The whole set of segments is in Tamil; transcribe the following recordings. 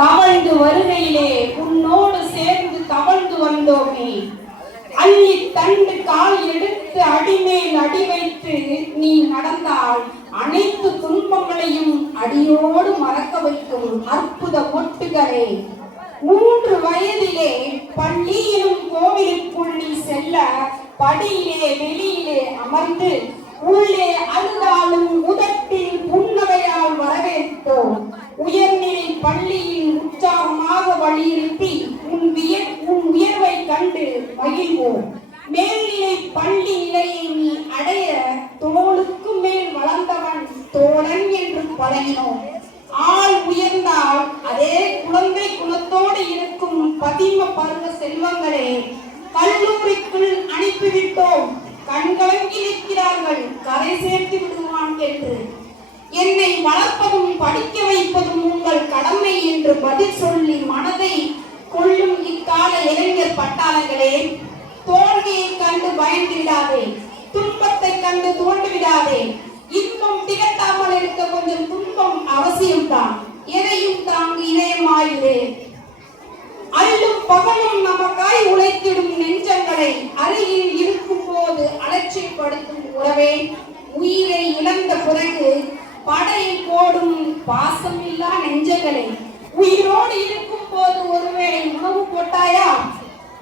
தவழ்ந்து வருகையிலே உன்னோடு சேர்ந்து தவழ்ந்து வந்தோமே. அள்ளி தண்டு கால் எடுத்து அடிமேல் அடி வைத்து நீ நடந்தால் அனைத்து துன்பங்களையும் அடியோடு மறக்க வைக்கும் அற்புத மொட்டுகளே. 3 வயதிலே பள்ளியிலும் கோவிலுக்குள் நீ செல்ல படியிலே வெளியிலே அமர்ந்து உள்ளே அழுதாலும் உதட்டில் புன்னகையால் வரவேற்போம். உயர்நிலை பள்ளியில் உற்சாகமாக வலியுறுத்தி உன் உயர்வை கண்டு மகிழ்வோம். மேல்நிலை பள்ளி நிலையை நீ அடைய தோளுக்கு மேல் வளர்ந்தவன் தோழன் என்று பழகினோம். ஆள் உயர்ந்தால் அதே குழந்தை குலத்தோடு இருக்கும் பதிம பருவ செல்வங்களே கல்லூரிக்குள் அனுப்பிவிட்டோம். கண்கலங்கி நிற்கிறார்கள் கரை சேர்த்து விடுவான் என்று. என்னை வளர்ப்பதும் படிக்க வைப்பதும் உங்கள் கடமை என்று பதில் சொல்லி மனதை கொள்ளும் இக்கால இளைஞர் பட்டாளங்களே, தோல்வியை கண்டு பயந்து விடாதே, துன்பத்தை கண்டு தோண்டு விடாதே. இன்பம் திகட்டாமல் இருக்க கொஞ்சம் துன்பம் அவசியம்தான். எதையும் தாங்கு இணையமாயுதே. அல்லும் பகலும் நமக்காய் உழைத்திடும் நெஞ்சங்களை அருகில் இருக்கும் போது அலட்சியப்படுத்தும் உறவே, உயிரை இழந்த பிறகு படையில் போடும் பாசமில்லா நெஞ்சங்களே, உயிரோடு இருக்கும் போது ஒருவேளை உணவு போட்டாயா?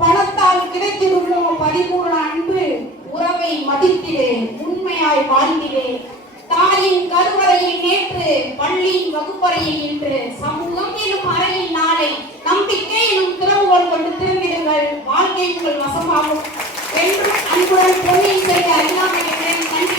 பணத்தால் கிடைத்திடுமோ பரிபூர்ண அன்பு? உறவை மதித்திலே, உண்மையாய் வாழ்ந்திலே. தாயின் கருவறையில் நேற்று, பள்ளியின் வகுப்பறையில் இன்று, சமூகம் எனும் அறையில் நாளை, நம்பிக்கை எனும் திறவுகோல் கொண்டு திரும்பிடுங்கள். வாழ்க்கை உங்கள் வசமாகும் என்று அன்புடன் பொன்னியின் செய்தி அறியாமல். நன்றி.